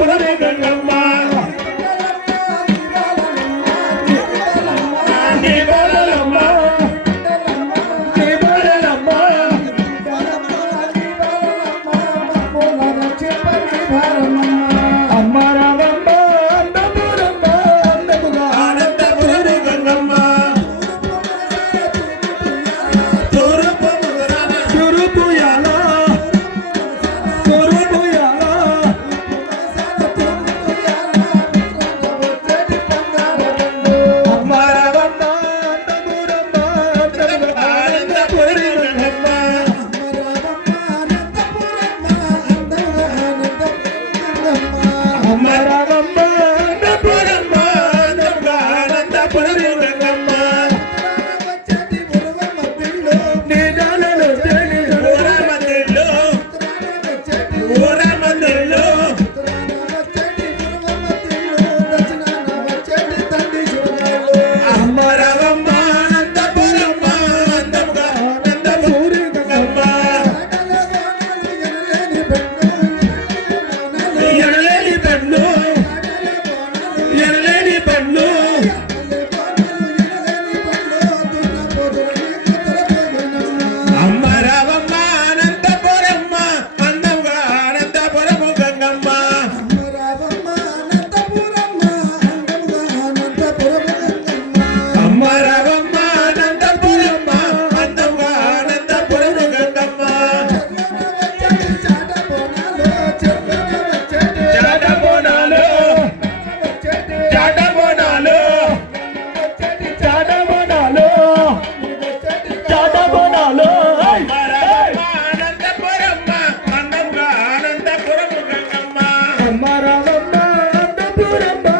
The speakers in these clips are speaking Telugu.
புறவே கண்டம் Remember.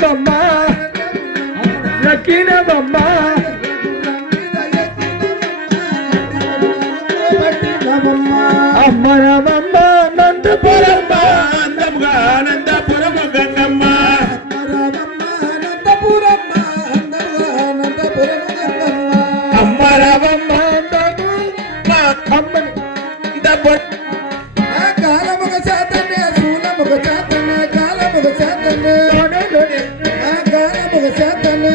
అమ్మరమమ్మ అనంతపురమ్మ. అందంగా అనంతపురం గంగమ్మ. అమ్మరమమ్మ అమ్మని కాలముగ చేతనే శూలముగ చేతనే కాలముగ చేతనే కాలముగ చేతనే